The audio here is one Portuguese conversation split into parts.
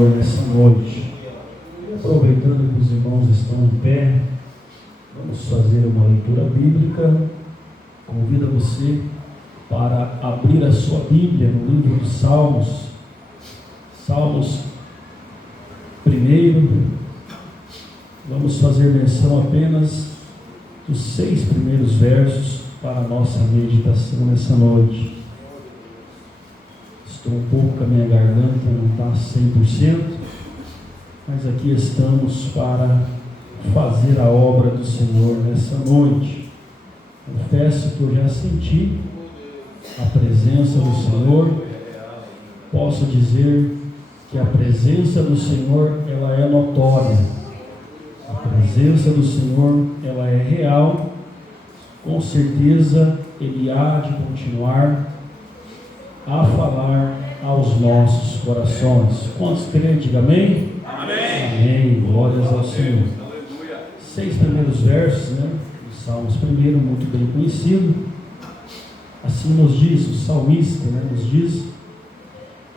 Nessa noite, aproveitando que os irmãos estão em pé, vamos fazer uma leitura bíblica. Convido você para abrir a sua Bíblia no livro dos Salmos. Salmos primeiro, vamos fazer menção apenas dos 6 primeiros versos para a nossa meditação nessa noite. Estou um pouco com a minha garganta, não está 100%, mas aqui estamos para fazer a obra do Senhor nessa noite. Confesso que eu já senti a presença do Senhor. Posso dizer que a presença do Senhor, ela é notória. A presença do Senhor, ela é real. Com certeza, Ele há de continuar a falar aos nossos corações. Quantos creem? Diga amém? Amém. Amém. Glórias ao Senhor. 6 primeiros versos, dos Salmos primeiro, muito bem conhecido. Assim nos diz o salmista, nos diz: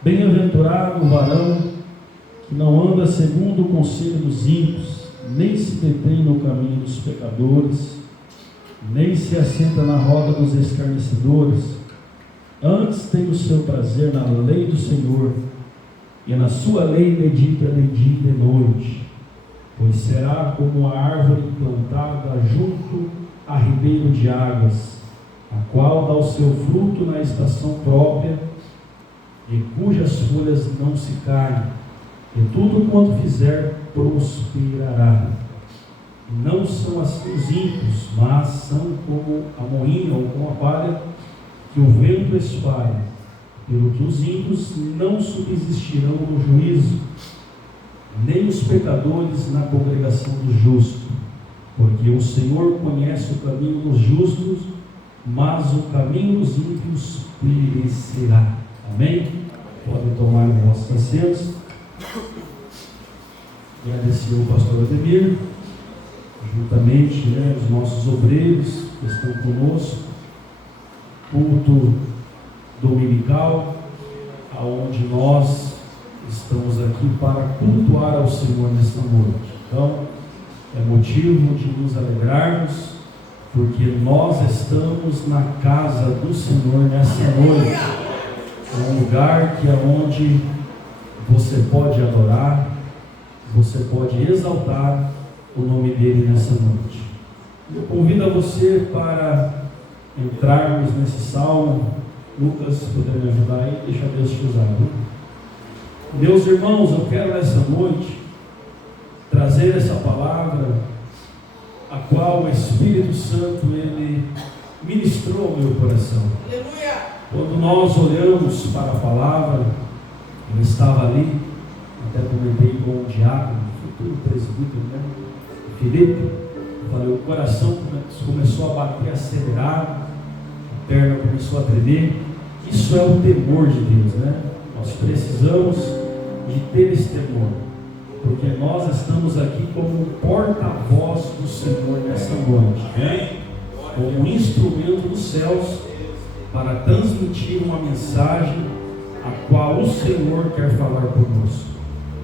bem-aventurado o varão que não anda segundo o conselho dos ímpios, nem se detém no caminho dos pecadores, nem se assenta na roda dos escarnecedores. Antes tem o seu prazer na lei do Senhor, e na sua lei medita de dia e de noite. Pois será como a árvore plantada junto a ribeiro de águas, a qual dá o seu fruto na estação própria, e cujas folhas não se caem, e tudo quanto fizer prosperará. Não são assim os ímpios, mas são como a moinha ou como a palha que o vento espalha. Pelo que os ímpios não subsistirão no juízo, nem os pecadores na congregação dos justos. Porque o Senhor conhece o caminho dos justos, mas o caminho dos ímpios perecerá. Amém? Podem tomar os vossos assentos. Agradecer ao pastor Ademir, juntamente os nossos obreiros que estão conosco. Culto dominical, aonde nós estamos aqui para cultuar ao Senhor nesta noite. Então, é motivo de nos alegrarmos, porque nós estamos na casa do Senhor nessa noite. É um lugar que é onde você pode adorar, você pode exaltar o nome dele nessa noite. Eu convido a você para entrarmos nesse salmo. Lucas, se puder me ajudar aí, deixa Deus te usar. Meus irmãos, eu quero nessa noite trazer essa palavra, a qual o Espírito Santo ele ministrou ao meu coração. Aleluia! Quando nós olhamos para a palavra, eu estava ali, até comentei com o diácono, futuro presbítero, Felipe. Eu falei, o coração começou a bater acelerado, a perna começou a tremer. Isso é o temor de Deus, Nós precisamos de ter esse temor, porque nós estamos aqui como porta-voz do Senhor nessa noite, como instrumento dos céus para transmitir uma mensagem a qual o Senhor quer falar conosco.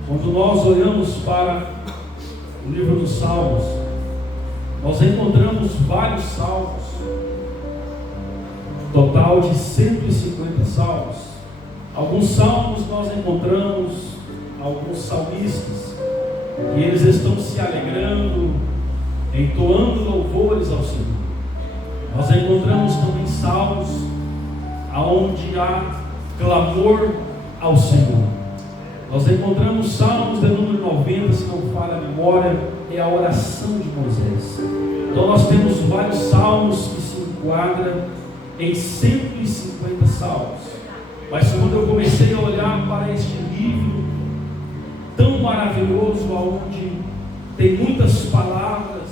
Quando nós olhamos para o livro dos Salmos, nós encontramos vários salmos, total de 150 salmos. Alguns salmos nós encontramos alguns salmistas que eles estão se alegrando, entoando louvores ao Senhor. Nós encontramos também salmos aonde há clamor ao Senhor. Nós encontramos salmos de número 90, se não falha a memória, é a oração de Moisés. Então nós temos vários salmos que se enquadram em 150 salmos. Mas quando eu comecei a olhar para este livro tão maravilhoso, onde tem muitas palavras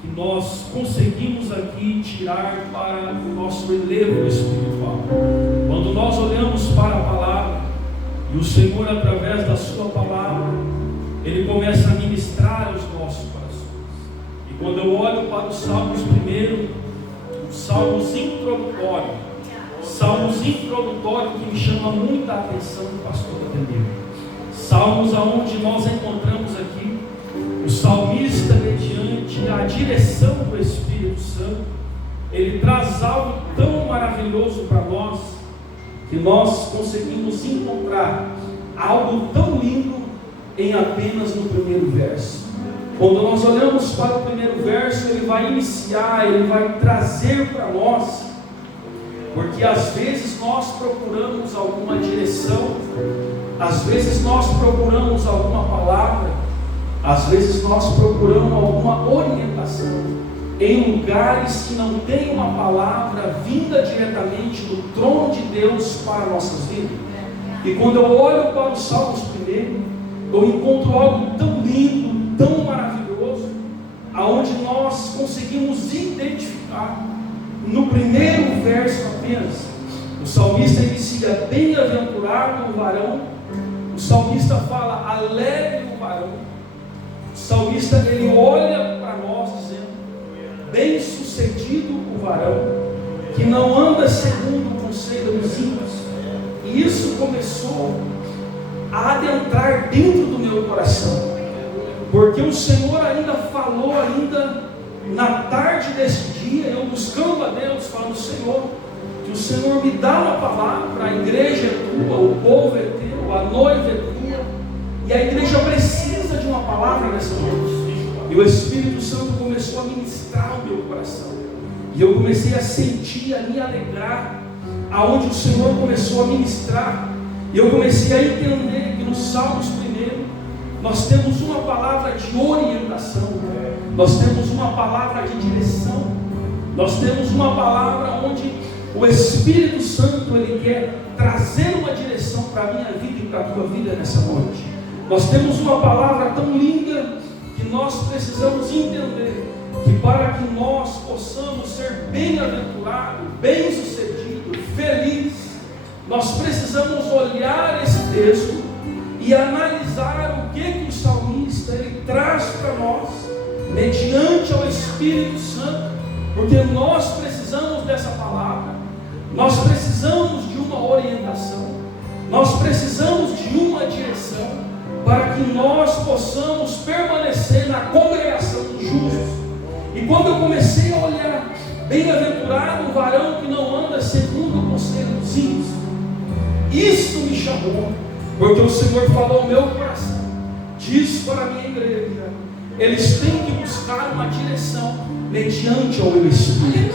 que nós conseguimos aqui tirar para o nosso relevo espiritual. Quando nós olhamos para a palavra, e o Senhor, através da sua palavra, Ele começa a ministrar aos nossos corações. E quando eu olho para os Salmos primeiro, os Salmos introdutórios, que me chama muita atenção do pastor Ademir. Salmos aonde nós encontramos aqui o salmista, mediante a direção do Espírito Santo, ele traz algo tão maravilhoso para nós, que nós conseguimos encontrar algo tão lindo em apenas no primeiro verso. Quando nós olhamos para o primeiro verso, ele vai iniciar, ele vai trazer para nós, porque às vezes nós procuramos alguma direção, às vezes nós procuramos alguma palavra, às vezes nós procuramos alguma orientação em lugares que não tem uma palavra vinda diretamente do trono de Deus para nossas vidas. E quando eu olho para os Salmos primeiro, eu encontro algo tão lindo, tão maravilhoso, aonde nós conseguimos identificar no primeiro verso apenas. O salmista inicia: bem-aventurado o varão. O salmista fala: alegre o varão. O salmista, ele olha para nós dizendo: bem-sucedido o varão, que não anda segundo o conselho dos ímpios. E isso começou a adentrar dentro do meu coração, porque o Senhor ainda falou, ainda na tarde desse dia, eu buscando a Deus, falando: Senhor, que o Senhor me dá uma palavra, a igreja é tua, o povo é teu, a noiva é tua, e a igreja precisa de uma palavra nessa noite. E o Espírito Santo começou a ministrar o meu coração, e eu comecei a sentir, a me alegrar, aonde o Senhor começou a ministrar, e eu comecei a entender que nos Salmos primeiro, nós temos uma palavra de orientação, nós temos uma palavra de direção, nós temos uma palavra onde o Espírito Santo, ele quer trazer uma direção para a minha vida e para a tua vida nessa noite. Nós temos uma palavra tão linda, que nós precisamos entender, que para que nós possamos ser bem-aventurado, bem-sucedido, feliz, nós precisamos olhar esse texto e analisar o que o salmista ele traz para nós, mediante ao Espírito Santo, porque nós precisamos dessa palavra, nós precisamos de uma orientação, nós precisamos de uma direção, para que nós possamos permanecer na congregação dos justos. E quando eu comecei a olhar, bem-aventurado o varão que não anda segundo o conselho dos ímpios, isso me chamou, porque o Senhor falou ao meu coração, diz para a minha igreja: eles têm que buscar uma direção mediante ao meu Espírito.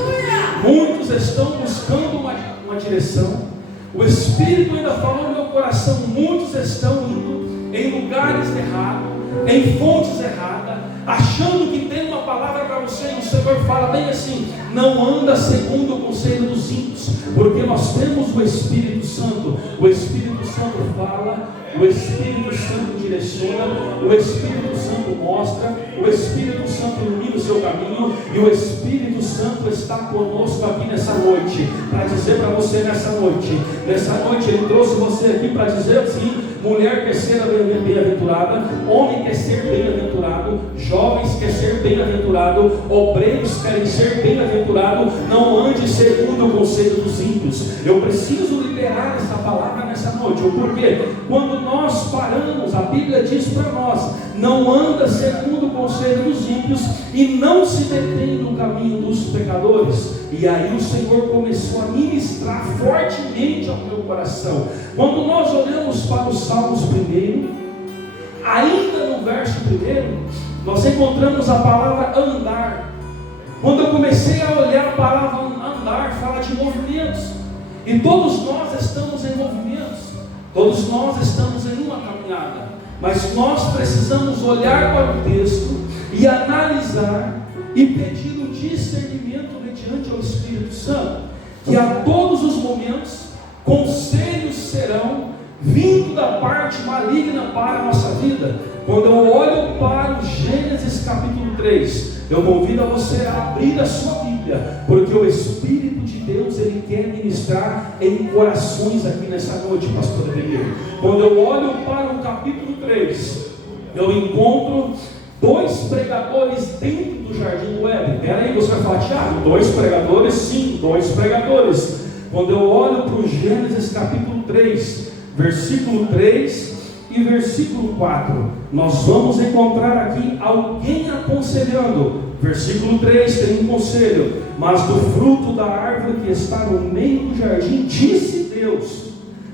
Muitos estão buscando uma direção, o Espírito ainda falou no meu coração, muitos estão indo em lugares errados, em fontes erradas, achando que tem uma palavra para você, e o Senhor fala bem assim: não anda segundo o conselho dos ímpios, porque nós temos o Espírito Santo. O Espírito Santo fala, o Espírito Santo direciona, o Espírito Santo mostra, o Espírito Santo ilumina o seu caminho, e o Espírito Santo está conosco aqui nessa noite, para dizer para você nessa noite, Ele trouxe você aqui para dizer assim: mulher quer ser bem-aventurada, homem quer ser bem-aventurado, jovens quer ser bem-aventurado, obreiros querem ser bem-aventurado, não ande segundo o conselho dos ímpios. Eu preciso liberar essa palavra nessa noite, porque quando nós paramos, a Bíblia diz para nós: não anda segundo o conselho dos ímpios e não se detém no caminho dos pecadores. E aí o Senhor começou a ministrar fortemente ao meu coração. Quando nós olhamos para os Salmos primeiro, ainda no verso primeiro, nós encontramos a palavra andar. Quando eu comecei a olhar a palavra andar, fala de movimentos, e todos nós estamos em movimentos, todos nós estamos em uma caminhada, mas nós precisamos olhar para o texto e analisar e pedir o discernimento mediante ao Espírito Santo, que a todos os momentos conselhos serão vindo da parte maligna para a nossa vida. Quando eu olho para o Gênesis capítulo 3, eu convido a você a abrir a sua Bíblia, porque o Espírito de Deus, Ele quer ministrar em corações aqui nessa noite, pastor Ademir. Quando eu olho para o capítulo 3, eu encontro 2 pregadores dentro do jardim do Éden. Pera aí, você vai falar: Tiago, 2 pregadores? Sim, 2 pregadores. Quando eu olho para o Gênesis capítulo 3, versículo 3, e versículo 4. Nós vamos encontrar aqui alguém aconselhando. Versículo 3 tem um conselho: mas do fruto da árvore que está no meio do jardim, disse Deus: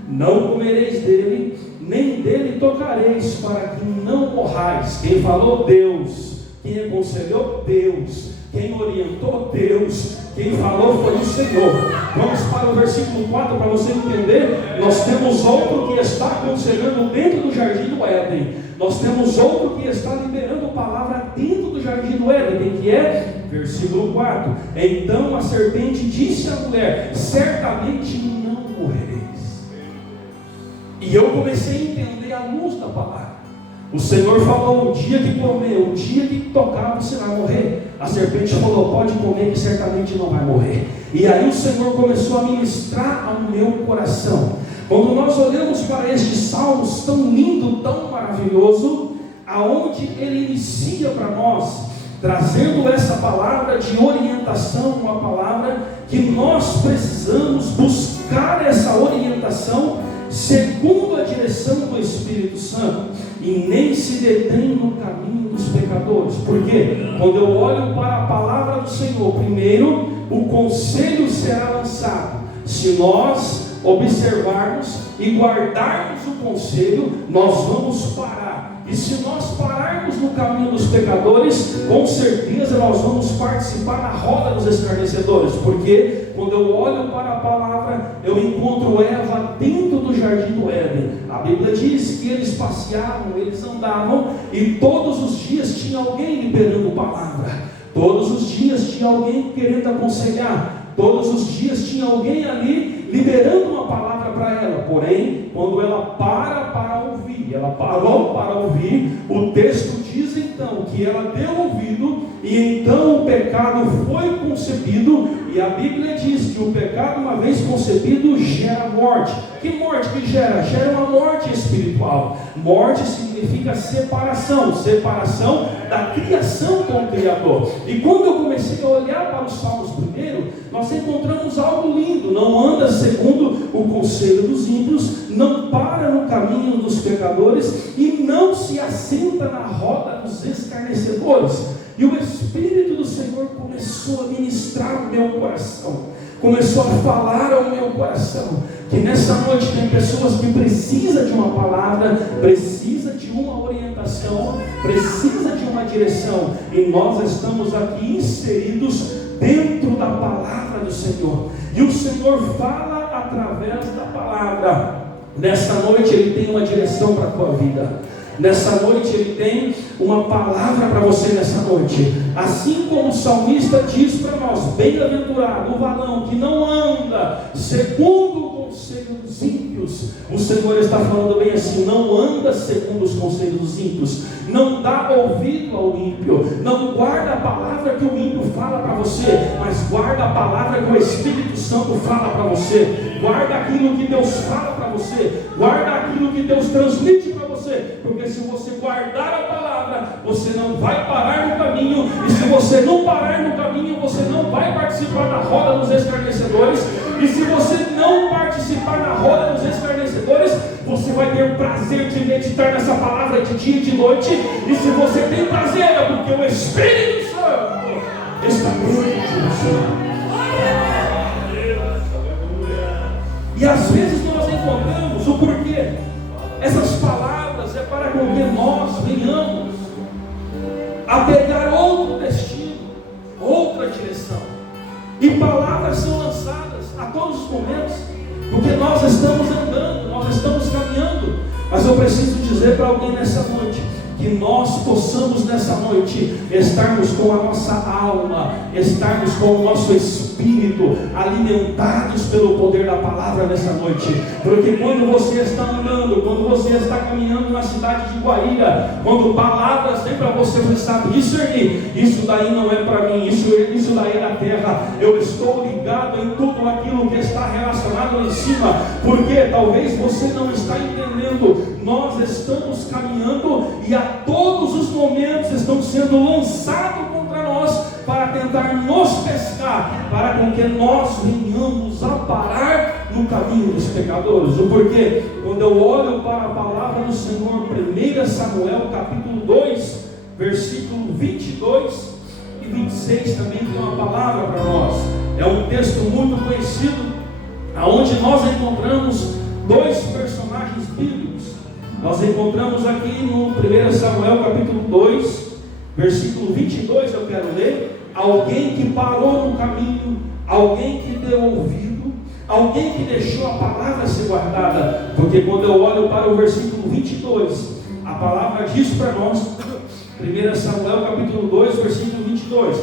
não comereis dele, nem dele tocareis, para que não morrais. Quem falou? Deus. Quem aconselhou? Deus. Quem orientou? Deus. Quem falou foi o Senhor. Vamos para o versículo 4 para você entender. Nós temos outro que está aconselhando dentro do jardim do Éden. Nós temos outro que está liberando palavra dentro do jardim do Éden. Quem que é? Versículo 4. Então a serpente disse à mulher: certamente não morrereis. E eu comecei a entender a luz da palavra. O Senhor falou: o dia que comer, o dia que tocar, você vai morrer. A serpente falou: pode comer, que certamente não vai morrer. E aí o Senhor começou a ministrar ao meu coração. Quando nós olhamos para este salmo tão lindo, tão maravilhoso, aonde ele inicia para nós, trazendo essa palavra de orientação, uma palavra que nós precisamos buscar essa orientação segundo a direção do Espírito Santo, e nem se detém no caminho dos pecadores. Porque quando eu olho para a palavra do Senhor, primeiro o conselho será lançado. Se nós observarmos e guardarmos o conselho, nós vamos parar. E se nós pararmos no caminho dos pecadores, com certeza nós vamos participar na roda dos escarnecedores. Porque quando eu olho para a palavra, eu encontro Eva dentro do jardim do Éden. A Bíblia diz que eles passeavam, eles andavam, e todos os dias tinha alguém liberando palavra. Todos os dias tinha alguém querendo aconselhar. Todos os dias tinha alguém ali liberando uma palavra para ela. Porém, quando ela para ouvir, ela parou para ouvir, o texto diz então que ela deu ouvido, e então o pecado foi concebido. E a Bíblia diz que o pecado, uma vez concebido, gera morte. Que morte que gera? Gera uma morte espiritual. Morte significa separação. Separação da criação com o Criador. E quando eu comecei a olhar para os Salmos primeiro, nós encontramos algo lindo. Não anda segundo o conselho dos ímpios, não para no caminho dos pecadores, e não se assenta na roda dos escarnecedores. E o Espírito do Senhor começou a ministrar o meu coração, começou a falar ao meu coração, que nessa noite tem pessoas que precisam de uma palavra, precisa de uma orientação, precisa de uma direção, e nós estamos aqui inseridos dentro da palavra do Senhor, e o Senhor fala através da palavra. Nessa noite Ele tem uma direção para a tua vida. Nessa noite Ele tem uma palavra para você nessa noite. Assim como o salmista diz para nós: bem-aventurado o varão que não anda segundo o conselho dos ímpios. O Senhor está falando bem assim: não anda segundo os conselhos dos ímpios, não dá ouvido ao ímpio, não guarda a palavra que o ímpio fala para você, mas guarda a palavra que o Espírito Santo fala para você. Guarda aquilo que Deus fala para você, guarda aquilo que Deus transmite para você, porque se você guardar a palavra, você não vai parar no caminho, e se você não parar no caminho, você não vai participar da roda dos escarnecedores, e se você não participar da roda dos escarnecedores, você vai ter prazer de meditar nessa palavra de dia e de noite. E se você tem prazer, é porque o Espírito Santo está dentro de você. E às vezes nós encontramos o porquê. Essas palavras é para que nós venhamos a pegar outro destino, outra direção. E palavras são lançadas a todos os momentos, porque nós estamos andando, nós estamos caminhando. Mas eu preciso dizer para alguém nessa noite, que nós possamos nessa noite estarmos com a nossa alma, estarmos com o nosso espírito alimentados pelo poder da palavra nessa noite. Porque quando você está andando, quando você está caminhando na cidade de Guaíra, quando palavras vêm para você, você sabe discernir: isso daí não é para mim, isso daí é da terra. Eu estou ligado em tudo aquilo que está relacionado lá em cima, porque talvez você não está entendendo. Nós estamos caminhando e a todos os momentos estão sendo lançados contra nós para tentar nos pescar, para com que nós venhamos a parar no caminho dos pecadores. O porquê? Quando eu olho para a palavra do Senhor, 1 Samuel capítulo 2, versículo 22 e 26 também tem uma palavra para nós. É um texto muito conhecido, aonde nós encontramos dois personagens bíblicos. Nós encontramos aqui no 1 Samuel capítulo 2, versículo 22, eu quero ler. Alguém que parou no caminho, alguém que deu ouvido, alguém que deixou a palavra ser guardada. Porque quando eu olho para o versículo 22, a palavra diz para nós, 1 Samuel capítulo 2, versículo 22: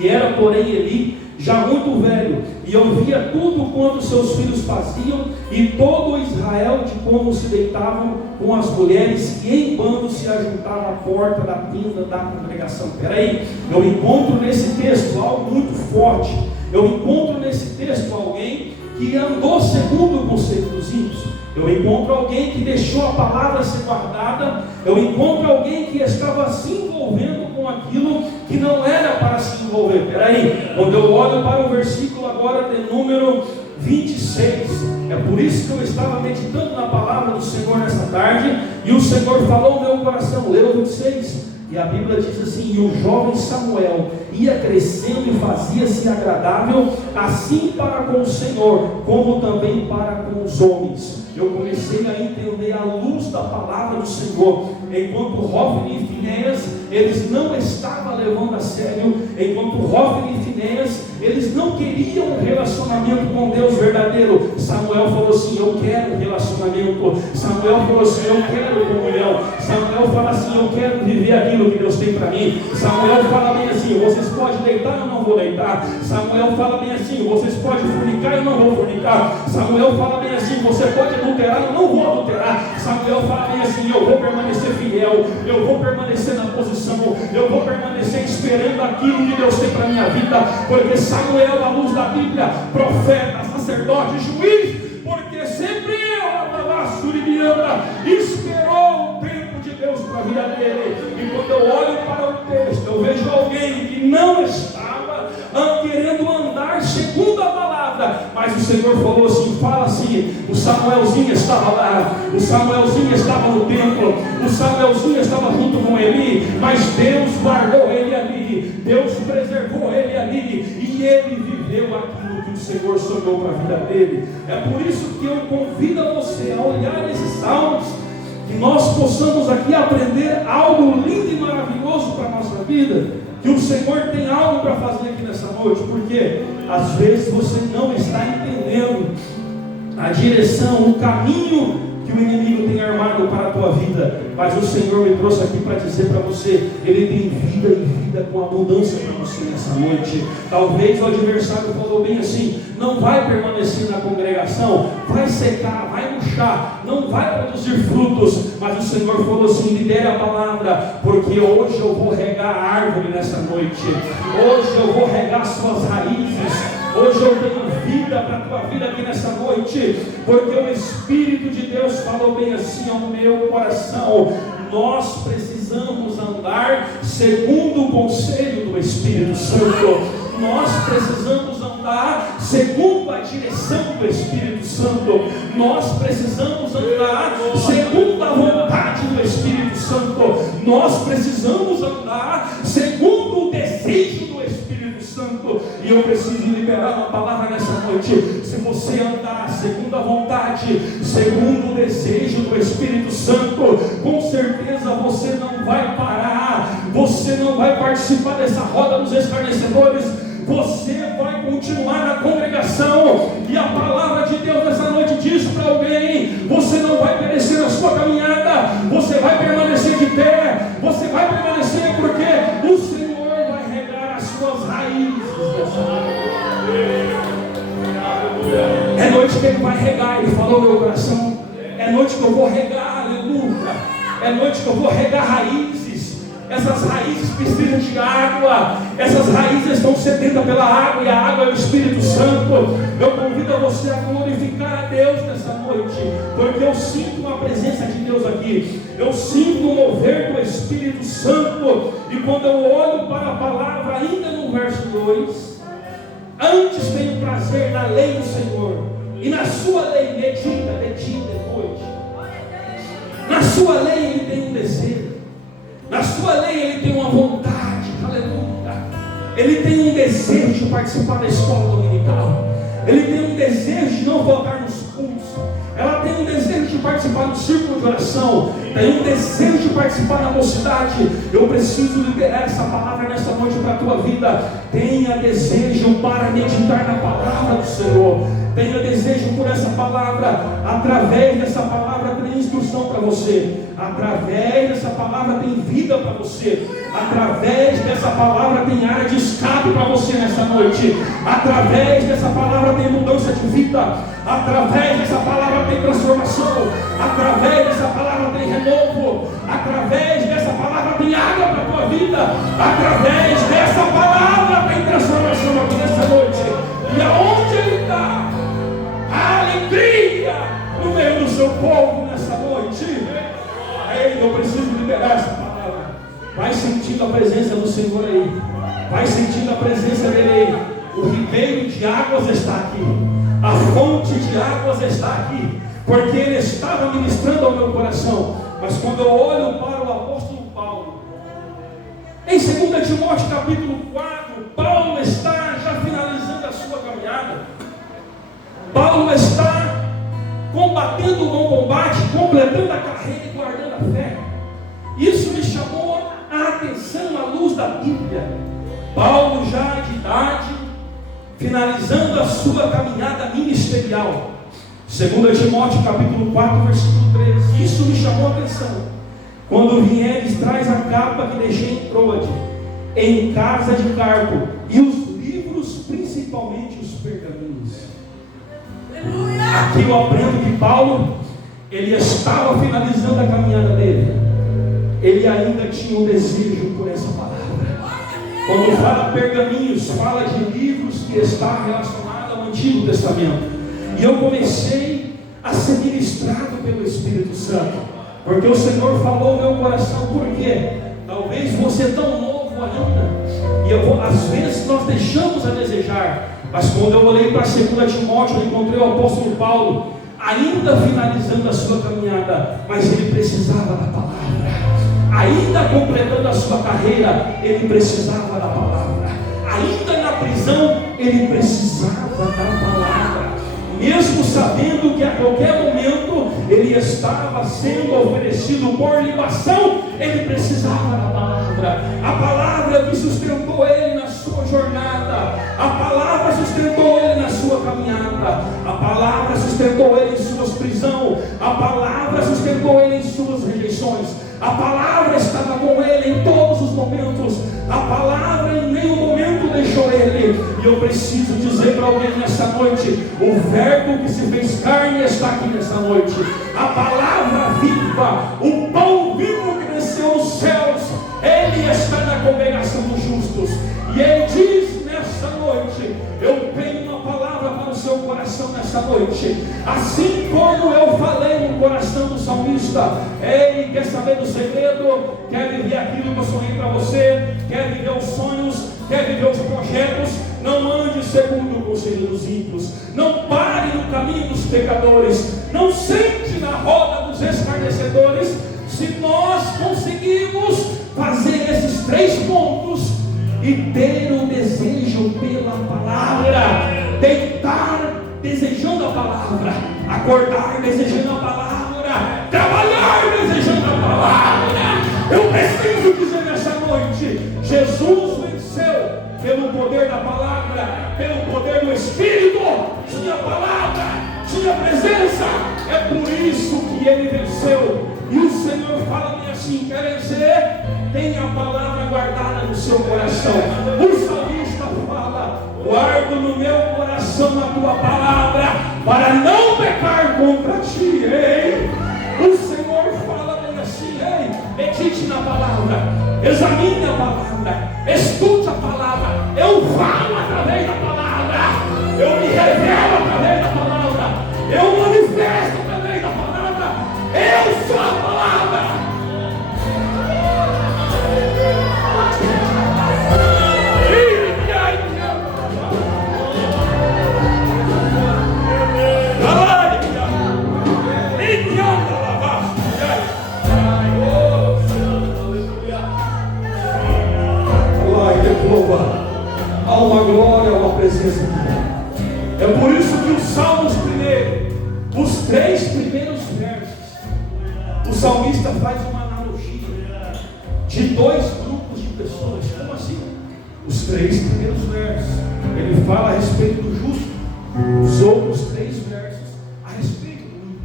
e era porém Eli já muito velho, e ouvia tudo quanto seus filhos faziam, e todo Israel de como se deitavam com as mulheres, e em bando se ajuntava à porta da tenda da congregação. Peraí, eu encontro nesse texto algo muito forte. Eu encontro nesse texto alguém que andou segundo o conselho dos ímpios. Eu encontro alguém que deixou a palavra ser guardada. Eu encontro alguém que estava se envolvendo com aquilo que não era para se envolver. Peraí, quando eu olho para o versículo agora de número 26, é por isso que eu estava meditando na palavra do Senhor nessa tarde, e o Senhor falou no meu coração. Leu 26, e a Bíblia diz assim: e o jovem Samuel ia crescendo e fazia-se agradável, assim para com o Senhor, como também para com os homens. Eu comecei a entender a luz da palavra do Senhor. Enquanto Hofni e Finéias, eles não estavam levando a sério. Enquanto Hofni e Finéias, eles não queriam um relacionamento com Deus verdadeiro. Samuel falou assim: eu quero um relacionamento. Samuel falou assim: eu quero comunhão. Samuel fala assim: eu quero viver aquilo que Deus tem para mim. Samuel fala bem assim: vocês podem deitar, eu não vou deitar. Samuel fala bem assim: vocês podem fornicar, eu não vou fornicar. Samuel fala bem assim: você pode adulterar, eu não vou adulterar. Samuel fala bem assim: eu vou permanecer fiel, eu vou permanecer na posição, eu vou permanecer esperando aquilo que Deus tem para a minha vida. Porque Samuel, à luz da Bíblia, profeta, sacerdote, juiz, porque sempre esperou o tempo de Deus para a vida dele. E quando eu olho para o texto, eu vejo alguém que não estava querendo andar segundo a palavra, mas o Senhor falou assim: fala assim. O Samuelzinho estava lá, o Samuelzinho estava no templo, o Samuelzinho estava junto com Eli, mas Deus guardou ele ali, Deus preservou ele ali, e ele viveu aquilo que o Senhor sonhou para a vida dele. É por isso que eu convido a você a olhar esses salmos, que nós possamos aqui aprender algo lindo e maravilhoso para a nossa vida, que o Senhor tem algo para fazer aqui nessa noite, porque às vezes você não está entendendo a direção, o caminho que o inimigo tem armado para a tua vida, mas o Senhor me trouxe aqui para dizer para você: Ele tem vida e vida com abundância para você nessa noite. Talvez o adversário falou bem assim: não vai permanecer na congregação, vai secar, vai murchar, não vai produzir frutos, mas o Senhor falou assim: lidere a palavra, porque hoje eu vou regar a árvore nessa noite, hoje eu vou regar suas raízes. Hoje eu tenho vida para a tua vida aqui nessa noite, porque o Espírito de Deus falou bem assim ao meu coração: nós precisamos andar segundo o conselho do Espírito Santo, nós precisamos andar segundo a direção do Espírito Santo, nós precisamos andar segundo a vontade do Espírito Santo, nós precisamos andar segundo o desejo do Espírito Santo. E eu preciso liberar uma palavra nessa noite: se você andar segundo a vontade, segundo o desejo do Espírito Santo, com certeza você não vai parar, você não vai participar dessa roda dos escarnecedores, você vai continuar na congregação. E a palavra de Deus nessa noite diz para alguém: você não vai perecer na sua caminhada, você vai permanecer de pé, você vai permanecer, porque o Senhor vai regar as suas raízes. É noite que Ele vai regar. Ele falou no meu coração: é noite que eu vou regar, aleluia. É noite que eu vou regar raízes. Essas raízes precisam de água, essas raízes estão sedentas pela água, e a água é o Espírito Santo. Eu convido a você a glorificar a Deus nessa noite, porque eu sinto uma presença de Deus aqui, eu sinto o mover do Espírito Santo. E quando eu olho para a palavra, ainda no verso 2, antes tenho prazer na lei do Senhor, e na sua lei medita de dia e de noite. Na sua lei ele tem um desejo. Na sua lei ele tem uma vontade. Aleluia. Ele tem um desejo de participar da escola dominical. Ele tem um desejo de não faltar nos cultos. Ela tem um desejo de participar do círculo de oração. Tem um desejo de participar da mocidade. Eu preciso liberar essa palavra nesta noite para a tua vida. Tenha desejo para meditar na palavra do Senhor. Tenha desejo por essa palavra. Através dessa palavra tem instrução para você. Através dessa palavra tem vida para você. Através dessa palavra tem área de escape para você nessa noite. Através dessa palavra tem mudança de vida. Através dessa palavra tem transformação. Através dessa palavra tem renovo. Através dessa palavra tem água para a tua vida. Através dessa palavra tem transformação aqui nessa noite. E aonde ele está, a alegria no meio do seu povo nessa noite. Eu preciso liberar essa palavra. Vai sentindo a presença do Senhor aí. Vai sentindo a presença dele aí. O ribeiro de águas está aqui. A fonte de águas está aqui. Porque ele estava ministrando ao meu coração. Mas quando eu olho para o apóstolo Paulo, em 2 Timóteo capítulo 4, Paulo está já finalizando a sua caminhada. Paulo está combatendo o bom combate, completando a carreira e guardando a fé. Isso me chamou a atenção à luz da Bíblia. Paulo já de idade, finalizando a sua caminhada ministerial. 2 Timóteo capítulo 4, versículo 13. Isso me chamou a atenção. Quando vieres, traz a capa que deixei em Troade, em casa de Carpo, e os livros, principalmente os pergaminhos. Aqui eu aprendo que Paulo, ele estava finalizando a caminhada dele. Ele ainda tinha um desejo por essa palavra. Quando fala pergaminhos, fala de livros que está relacionado ao Antigo Testamento. E eu comecei a ser ministrado pelo Espírito Santo, porque o Senhor falou no meu coração. Por quê? Talvez você tão novo ainda, e às vezes nós deixamos a desejar. Mas quando eu olhei para 2 Timóteo, eu encontrei o apóstolo Paulo, ainda finalizando a sua caminhada, mas ele precisava da palavra. Ainda completando a sua carreira, ele precisava da palavra. Ainda na prisão, ele precisava da palavra. Mesmo sabendo que a qualquer momento ele estava sendo oferecido por libação, ele precisava da palavra. A palavra que sustentou ele na sua jornada. A palavra sustentou ele na sua caminhada. A palavra sustentou ele em suas prisões. A palavra sustentou ele em suas rejeições. A palavra estava com ele em todos os momentos. A palavra em nenhum momento deixou ele. E eu preciso dizer para alguém nessa noite: o verbo que se fez carne está aqui nessa noite. A palavra viva, o pão vivo que desceu dos céus, ele está na congregação dos justos. E ele diz nessa noite: eu tenho uma palavra para o seu coração nessa noite. Assim como eu falei no coração do salmista, ele quer saber do segredo, quer viver aquilo que eu sonhei para você, quer viver os sonhos, quer viver os projetos. Não ande segundo o conselho dos ímpios, não pare no caminho dos pecadores, não sente na roda dos escarnecedores. Se nós conseguimos fazer esses 3 pontos e ter um desejo pela palavra, deitar desejando a palavra, acordar desejando a palavra, trabalhar desejando a palavra, eu preciso dizer nessa noite: Jesus venceu pelo poder da palavra, pelo poder do Espírito. Tinha palavra, tinha presença. É por isso que ele venceu. E o Senhor fala-me assim: quer vencer? Tenha a palavra guardada no seu coração. O salmista fala: guardo no meu coração a tua palavra, para não pecar contra ti. Ei, o Senhor fala-me assim: ei, medite na palavra, examine a palavra, estude a palavra. Eu falo através da palavra, eu me revelo através da palavra, eu manifesto através da palavra. Eu sou a palavra. presença de Deus. É por isso que os Salmos primeiro, os 3 primeiros versos, o salmista faz uma analogia de 2 grupos de pessoas. Como assim? Os 3 primeiros versos, ele fala a respeito do justo, os outros 3 versos a respeito do ímpio.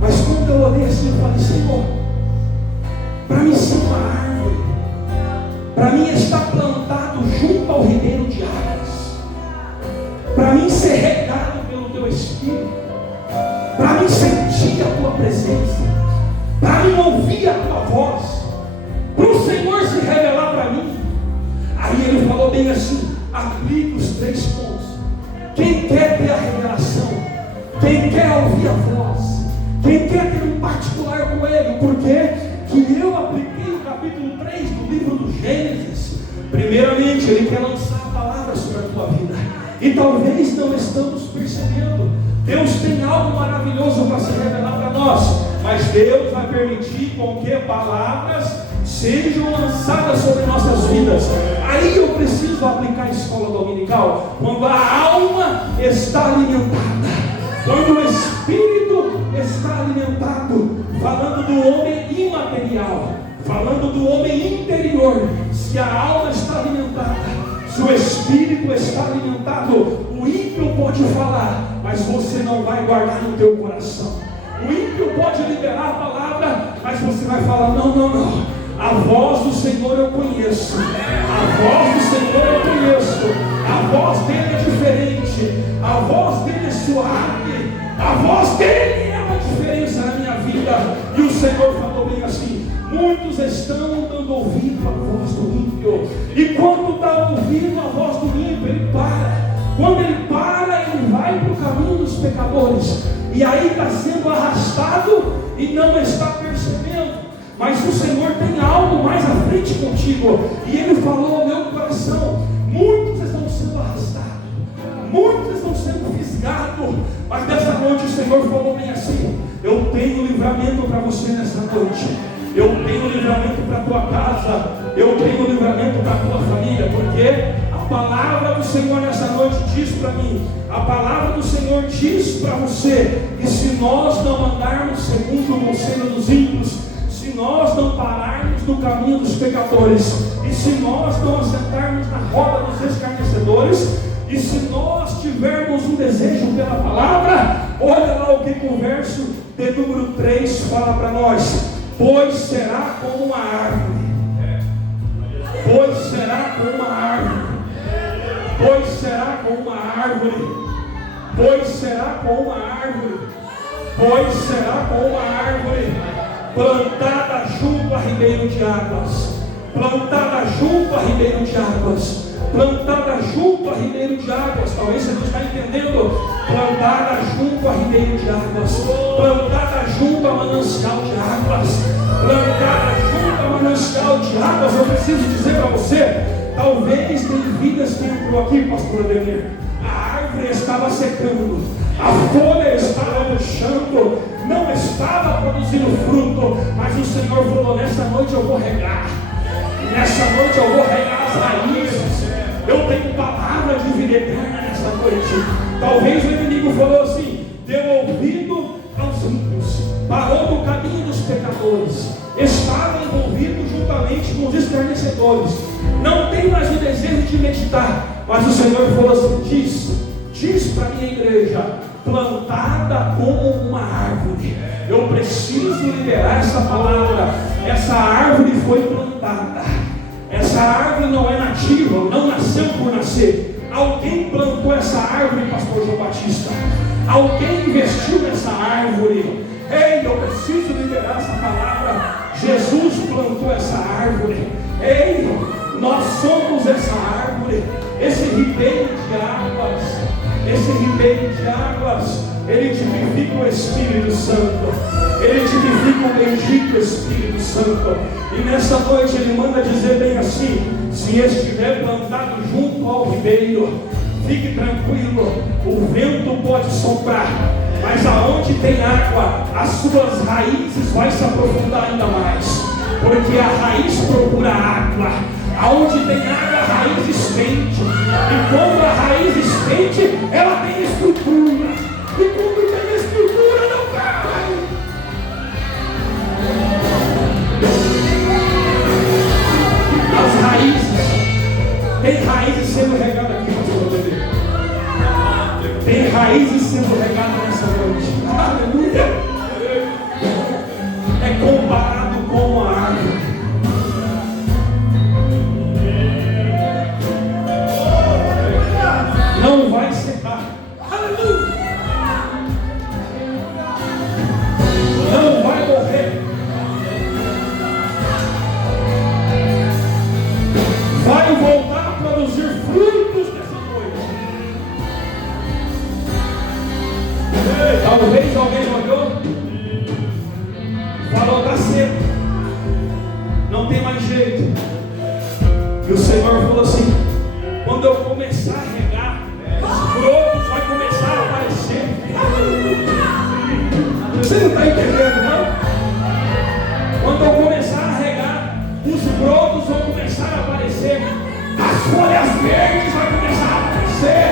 Mas quando eu olhei assim, eu falei: Senhor, para mim ser uma árvore, para mim estar plantado junto ao ribeiro de águas, para mim ser regado pelo teu Espírito, para mim sentir a tua presença, para mim ouvir a tua voz, para o Senhor se revelar para mim. Aí ele falou bem assim: aplica os 3 pontos. Quem quer ter a revelação, quem quer ouvir a voz, quem quer ter um particular com ele, porque que eu apliquei o capítulo 3 do livro do Gênesis. Primeiramente, ele quer lançar a palavra sobre a tua vida, e talvez não estamos percebendo. Deus tem algo maravilhoso para se revelar para nós, mas Deus vai permitir com que palavras sejam lançadas sobre nossas vidas. Aí eu preciso aplicar a escola dominical. Quando a alma está alimentada, quando o espírito está alimentado, falando do homem imaterial, falando do homem interior. Se a alma está alimentada, se o espírito está alimentado, o ímpio pode falar, mas você não vai guardar no teu coração. O ímpio pode liberar a palavra, mas você vai falar: não. A voz do Senhor eu conheço. A voz do Senhor eu conheço. A voz dele é diferente. A voz dele é suave. A voz dele é uma diferença na minha vida. E o Senhor falou bem assim: muitos estão dando ouvido à voz do ímpio. E quando está ouvindo a voz do ímpio, ele para. Quando ele para, ele vai para o caminho dos pecadores. E aí está sendo arrastado e não está percebendo. Mas o Senhor tem algo mais à frente contigo. E Ele falou ao meu coração: muitos estão sendo arrastados, muitos estão sendo fisgados. Mas dessa noite o Senhor falou bem assim: eu tenho livramento para você nessa noite. Eu tenho livramento para a tua casa. Eu tenho livramento para a tua família. Porque a palavra do Senhor nessa noite diz para mim, a palavra do Senhor diz para você: e se nós não andarmos segundo o conselho dos ímpios, se nós não pararmos no caminho dos pecadores, e se nós não assentarmos na roda dos escarnecedores, e se nós tivermos um desejo pela palavra, olha lá o que o verso de número 3 fala para nós: pois será como uma árvore, pois será como uma árvore, pois será como uma árvore, pois será como uma árvore, pois será como uma árvore, plantada junto a ribeiro de águas, plantada junto a ribeiro de águas, plantada junto a ribeiro de águas. Talvez você não está entendendo. Plantada junto a ribeiro de águas, plantada junto a manancial de águas, plantada junto a manancial de águas. Eu preciso dizer para você, talvez tem vidas que entrou aqui, pastor Ademir, a árvore estava secando, a folha estava murchando, não estava produzindo fruto, mas o Senhor falou: nessa noite eu vou regar, nessa noite eu vou regar as raízes. Eu tenho palavra de vida eterna nessa noite. Talvez o inimigo falou assim: deu ouvido aos ímpios, parou no caminho dos pecadores, estava envolvido juntamente com os escarnecedores, não tem mais o desejo de meditar. Mas o Senhor falou assim: diz para a minha igreja, plantada como uma árvore. Eu preciso liberar essa palavra. Essa árvore foi plantada. Essa árvore não é nativa, não nasceu por nascer. Alguém plantou essa árvore, pastor João Batista. Alguém investiu nessa árvore. Ei, eu preciso liberar essa palavra. Jesus plantou essa árvore. Ei, nós somos essa árvore. Esse ribeiro de águas, esse ribeiro de águas, ele tipifica o Espírito Santo, ele tipifica o bendito Espírito Santo. E nessa noite ele manda dizer bem assim: se estiver plantado junto ao ribeiro, fique tranquilo, o vento pode soprar, mas aonde tem água, as suas raízes vai se aprofundar ainda mais, porque a raiz procura água, Aonde tem água, a raiz estende. E quando a raiz estende, ela tem estrutura. E quando tem estrutura, não cai. As raízes, tem raízes sendo regadas aqui, pastor Rodrigo. Tem raízes sendo regadas nessa noite. Aleluia. É comparado com a árvore. Não vai secar. Aleluia. Não vai morrer. Vai voltar a produzir frutos nessa noite. Talvez alguém olhou, falou, está cedo, não tem mais jeito. E o Senhor falou assim: quando eu começar a regar, os brotos vai começar a aparecer. Você não está entendendo, não? Quando eu começar a regar, os brotos vão começar a aparecer. As folhas verdes vão começar a aparecer.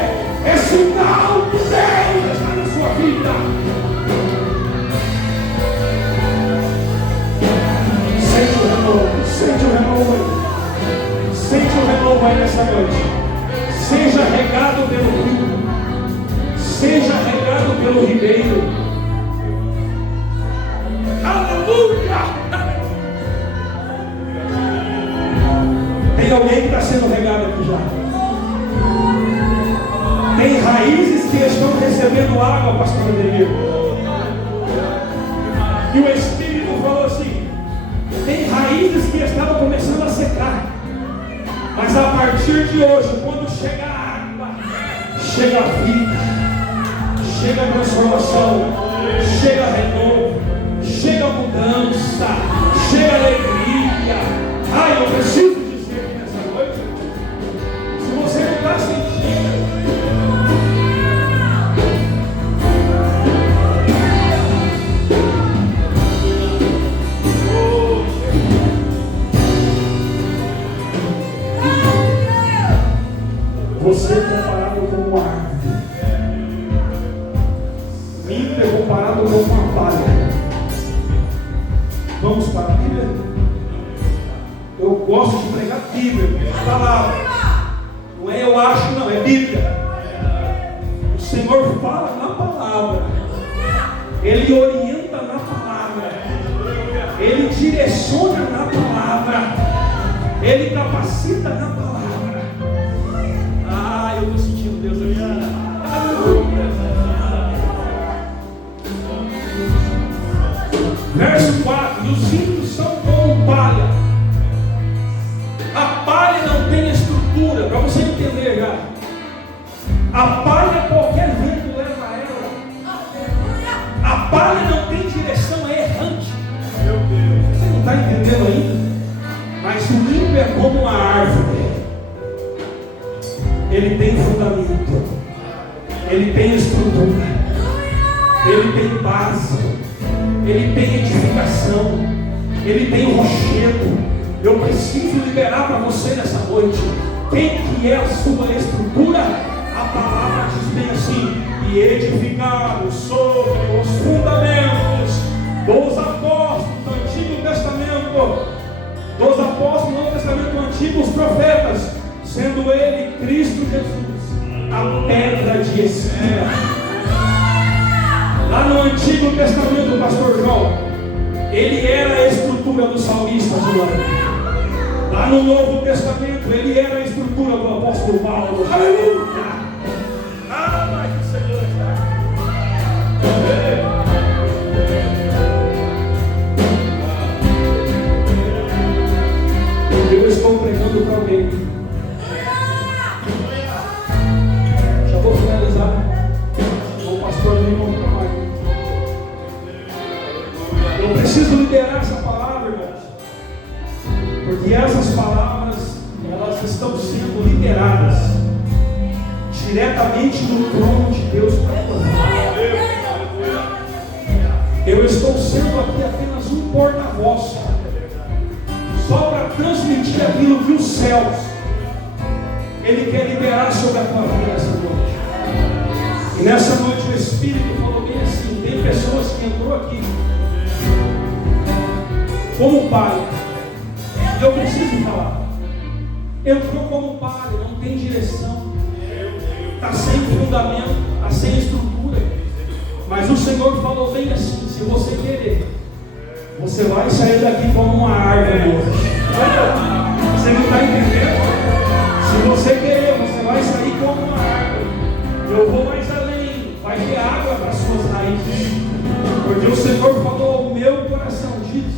É sinal que Deus está na sua vida. Sente o renovo, sente o renovo aí. Sente o renovo aí nessa noite. Seja regado pelo rio, seja regado pelo ribeiro. Aleluia! Tem alguém que está sendo regado aqui já. Tem raízes que estão recebendo água, pastor Ademir. E o Espírito falou assim: tem raízes que estavam começando a secar. Mas a partir de hoje, quando chega a água, chega a vida, chega a transformação, chega a renovo, chega a mudança, chega a alegria. Eu preciso dizer que nessa noite, se você não está sentindo, você é comparado com uma árvore. Ímpio é comparado com uma palha. Vamos para a Bíblia? Eu gosto de pregar a Bíblia, a palavra. Não é eu acho, não, é Bíblia. O Senhor fala na palavra. Ele orienta na palavra. Ele direciona na palavra. Ele capacita na palavra. Eu estou sentindo Deus aqui. Verso 4: e os ímpios são como palha. A palha não tem estrutura, para você entender já. A palha, qualquer vento leva ela. A palha não tem direção, é errante. Meu Deus. Você não está entendendo ainda? Mas o ímpio é como uma árvore. Ele tem fundamento, ele tem estrutura, ele tem base, ele tem edificação, ele tem rochedo. Eu preciso liberar para você nessa noite. Quem que é a sua estrutura? A palavra diz bem assim: e edificados sobre os fundamentos dos apóstolos do Antigo Testamento, dos apóstolos do Novo Testamento Antigo, os profetas, sendo ele Cristo Jesus, a pedra de esquina. Lá no Antigo Testamento, pastor João, ele era a estrutura do salmista João. Lá no Novo Testamento, ele era a estrutura do apóstolo Paulo. Aleluia! Mas o Senhor está aqui. Eu estou pregando para alguém. Já vou finalizar. O pastor nem vou falar. Eu preciso liberar essa palavra, irmãos. Porque essas palavras, elas estão sendo liberadas diretamente do trono de Deus para nós. Eu estou sendo aqui apenas um porta-voz, só para transmitir sentir aquilo que os céus, Ele quer liberar sobre a tua vida nessa noite. E nessa noite o Espírito falou bem assim: tem pessoas que entrou aqui como pai, e eu preciso falar, entrou como pai, não tem direção, está sem fundamento, está sem estrutura, mas o Senhor falou bem assim: se você querer, você vai sair daqui como uma árvore hoje. Você não está entendendo? Se você querer, você vai sair como uma árvore. Eu vou mais além, vai ter água para as suas raízes, porque o Senhor falou: o meu coração diz,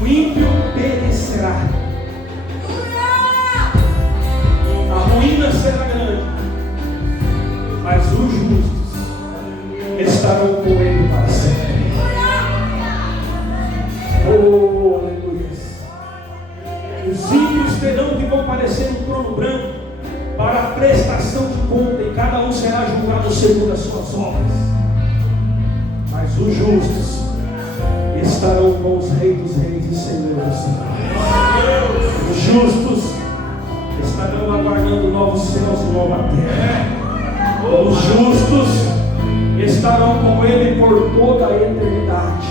o ímpio perecerá, a ruína será grande, mas os justos estarão com Ele para sempre. Oh, aleluia. Os ímpios terão que comparecer no trono branco para a prestação de conta, e cada um será julgado segundo as suas obras. Mas os justos estarão com os reis dos reis e Senhor dos senhores. Os justos estarão aguardando novos céus e nova terra. Os justos estarão com Ele por toda a eternidade.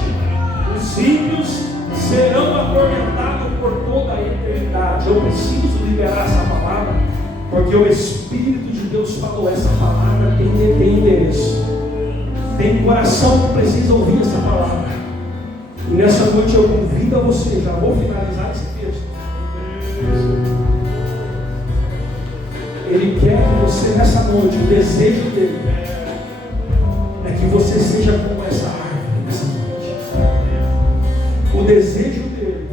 Os ímpios serão atormentados por toda a eternidade. Eu preciso liberar essa palavra, porque o Espírito de Deus falou: essa palavra tem endereço, tem coração que precisa ouvir essa palavra. E nessa noite eu convido a você, já vou finalizar esse texto. Ele quer que você, nessa noite, o desejo dele é que você seja como essa árvore nessa noite. O desejo dele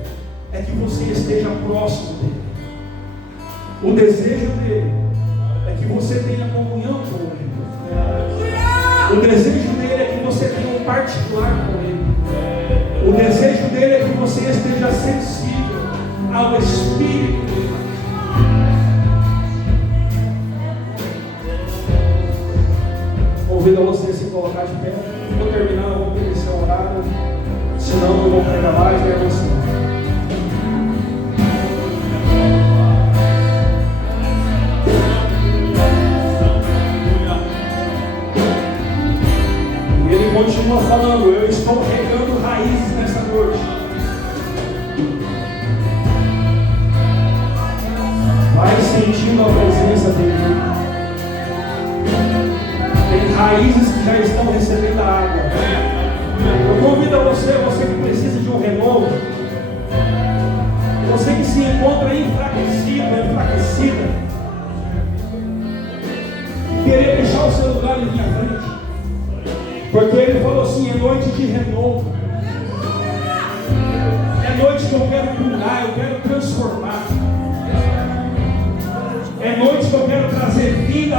é que você esteja próximo dele. O desejo dele é que você tenha comunhão com ele. O desejo dele é que você tenha um particular com ele. O desejo dele é que você esteja sensível ao Espírito dele. Convido a você a se colocar de pé. Vou terminar, eu vou obedecer o horário, senão eu não vou pregar mais, né, você? E ele continua falando: eu estou regando raízes nessa noite. Vai sentindo a presença dele. Tem raízes que já estão recebendo a água. Eu convido a você que precisa de um renovo, você que se encontra enfraquecido, enfraquecida, querer deixar o seu lugar e vir à frente, porque ele falou assim: é noite de renovo, é noite que eu quero curar, eu quero transformar, é noite que eu quero trazer vida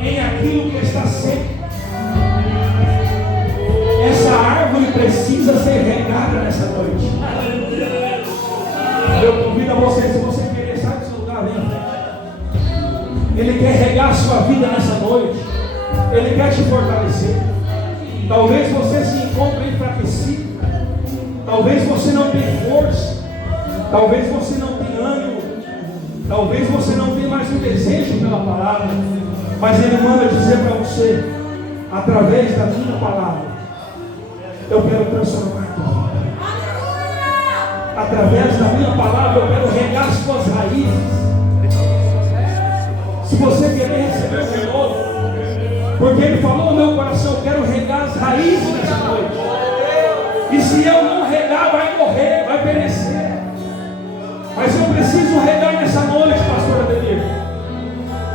em aquilo que está seco. Essa árvore precisa ser regada nessa noite. Eu convido a você, se você querer, sai do seu lugar, vem à frente. Ele quer regar a sua vida nessa noite. Ele quer te fortalecer. Talvez você se encontre enfraquecido. Talvez você não tenha força. Talvez você não tenha ânimo. Talvez você não tenha mais um desejo pela palavra. Mas Ele manda dizer para você, através da minha palavra, eu quero transformar a tua vida. Através da minha palavra, eu quero regar as tuas raízes. Se você querer receber o renovo, porque Ele falou no meu coração: eu quero regar as raízes nessa noite. E se eu não regar, vai morrer, vai perecer. Mas eu preciso regar nessa noite, pastor Ademir.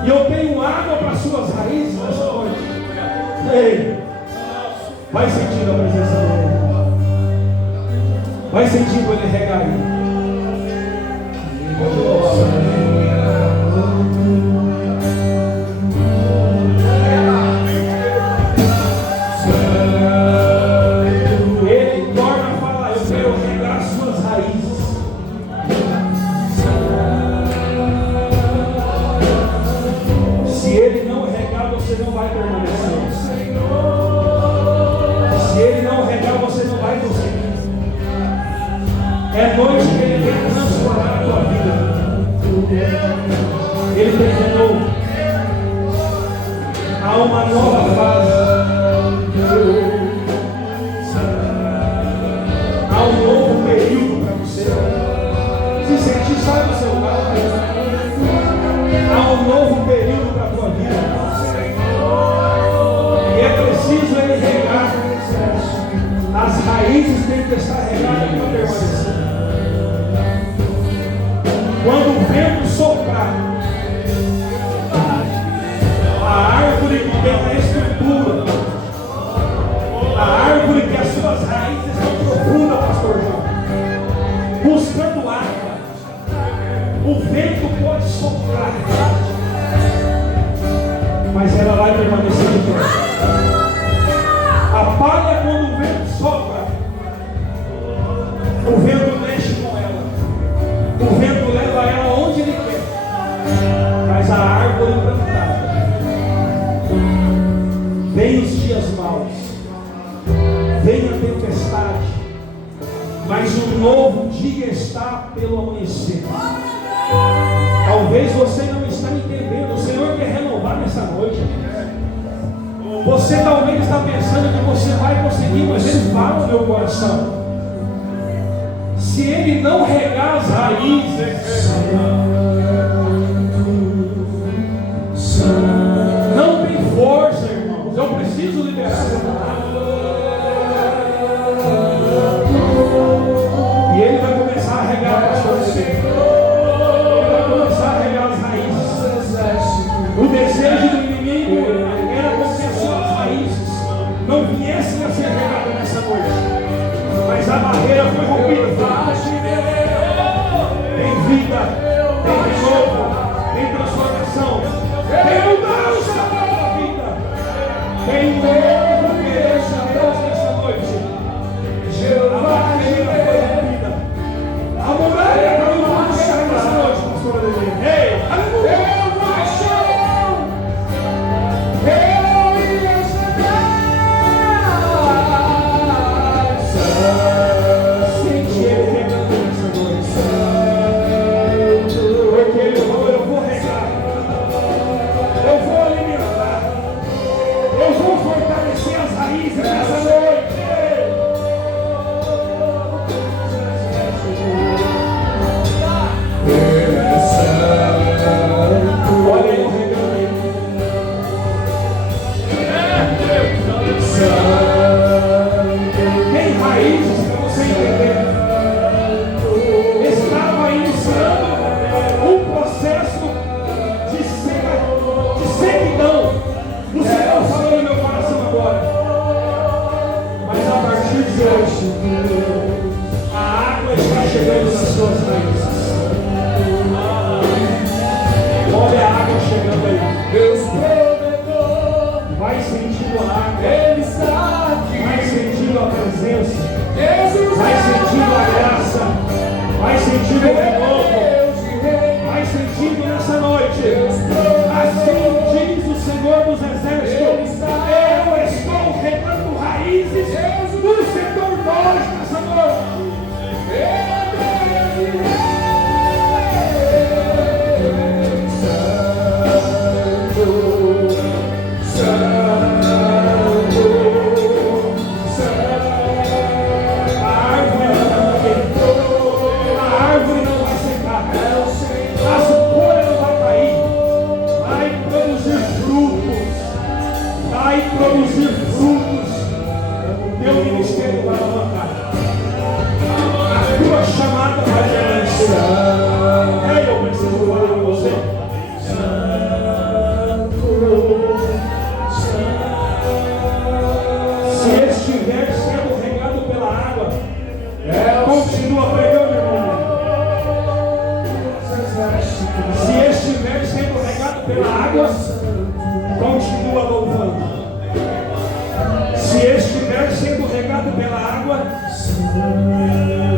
E eu tenho água para as suas raízes nessa noite. Ei, vai sentindo a presença dele. Vai sentindo ele regar aí. Ele torna a falar: eu quero regar as suas raízes. Se ele não regar, você não vai permanecer. Se ele não regar, você não vai conseguir. É noite noite que Ele quer transformar a tua vida. Ele tem de novo. Há uma nova fase. Há um novo período para você. Se sentir, sai do seu carro. Há um novo período para a tua vida. E é preciso Ele regar. As raízes têm que estar regadas para permanecer. Quando o vento soprar, a árvore que tem a estrutura, a árvore que as suas raízes estão profundas, pastor João, buscando água, o vento pode soprar, mas ela vai permanecer de pé. A palha, quando o vento sopra, o vento mexe com ela, o vento leva ela onde ele quer, mas a árvore plantada, vem os dias maus, vem a tempestade, mas um novo dia está pelo amanhecer. Talvez você não está entendendo, o Senhor quer renovar nessa noite. Você talvez está pensando que você vai conseguir, mas Ele fala no meu coração. Se Ele não regar as raízes, não tem força, irmãos. Eu preciso liberar essa palavra. E Ele vai começar a regar as coisas. Ele vai começar a regar as raízes. O desejo do inimigo era como se as suas raízes não viessem a ser regadas nessa noite. Mas a barreira foi rompida. Tem vida, tem renovo, tem transformação, tem mudança na tua vida. Tem um novo querer de Deus nessa noite. A barreira foi rompida. A muralha está no baixo nessa noite, pastor Ademir. Ei, aleluia!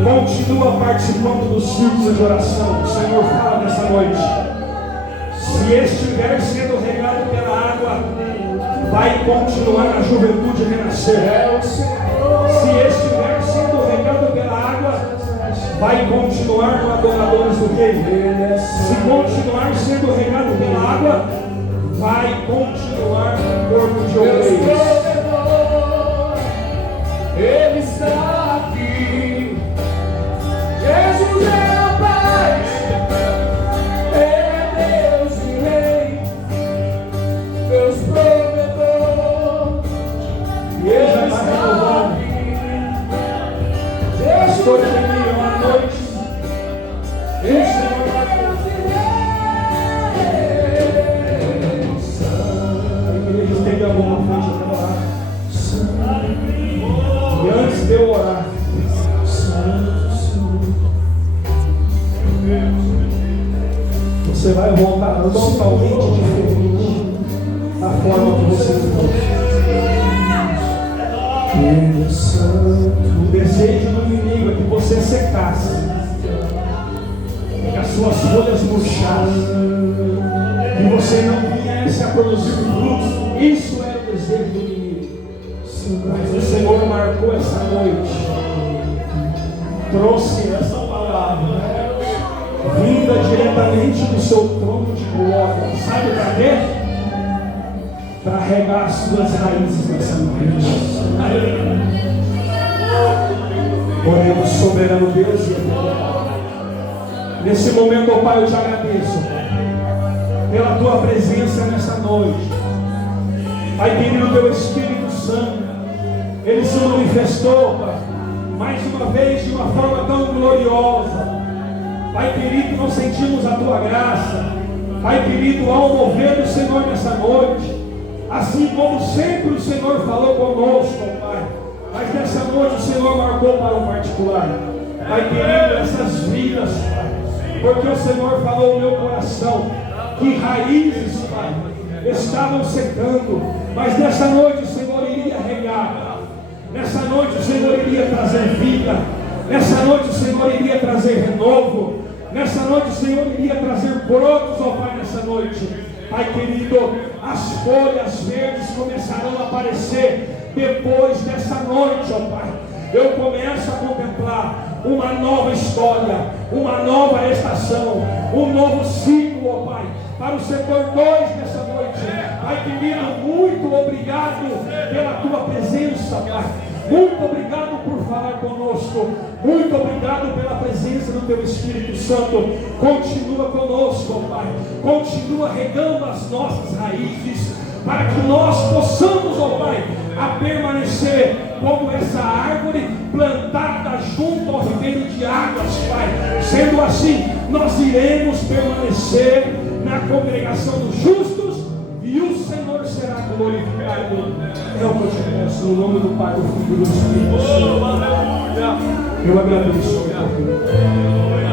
Continua participando dos círculos de oração. O Senhor fala nessa noite. Se estiver sendo regado pela água, vai continuar na juventude renascer. Se estiver sendo regado pela água, vai continuar no Adoradores do Rei. Se continuar sendo regado pela água, vai continuar no corpo de ovelhas. Ele está aqui. Jesus é a paz. É Deus e Rei. Deus provedor. Ele está aqui. Pastor Emílio, boa noite. O Senhor vai estende a mão na frente, eu quero orar. E antes de eu orar, você vai voltar totalmente diferente da forma que você ficou. O desejo do inimigo é que você secasse, que as suas folhas murchassem, que você não viesse a produzir frutos. Isso era o desejo do inimigo. Mas o Senhor marcou essa noite, trouxe essa palavra, vinda diretamente do seu trono de glória. Sabe para quê? Para regar as suas raízes nessa noite. Oremos, soberano Deus e eterno. Nesse momento, ó Pai, eu te agradeço pela tua presença nessa noite. Pai querido, teu Espírito Santo, ele se manifestou, Pai, mais uma vez de uma forma tão gloriosa. Pai querido, nós sentimos a tua graça. Pai querido, ao mover do Senhor nessa noite, assim como sempre o Senhor falou conosco, Pai, mas nessa noite o Senhor marcou para um particular. Pai querido, essas vidas, Pai, porque o Senhor falou no meu coração que raízes, Pai, estavam secando, mas nessa noite o Senhor iria regar. Nessa noite o Senhor iria trazer vida. Nessa noite o Senhor iria trazer renovo. Nessa noite o Senhor iria trazer brotos, ó Pai, nessa noite. Pai querido, as folhas verdes começarão a aparecer depois dessa noite, ó Pai. Eu começo a contemplar uma nova história, uma nova estação, um novo ciclo, ó Pai, para o setor 2 nessa noite. Pai querido, muito obrigado pela tua presença, Pai. Muito obrigado por falar conosco. Muito obrigado pela presença do teu Espírito Santo. Continua conosco, Pai. Continua regando as nossas raízes, para que nós possamos, ó Pai, a permanecer como essa árvore plantada junto ao ribeiro de águas, Pai. Sendo assim, nós iremos permanecer na congregação dos justos e o Senhor será glorificado. É o que eu te peço, no nome do Pai, do Filho e do Espírito Santo. Eu agradeço, meu Deus.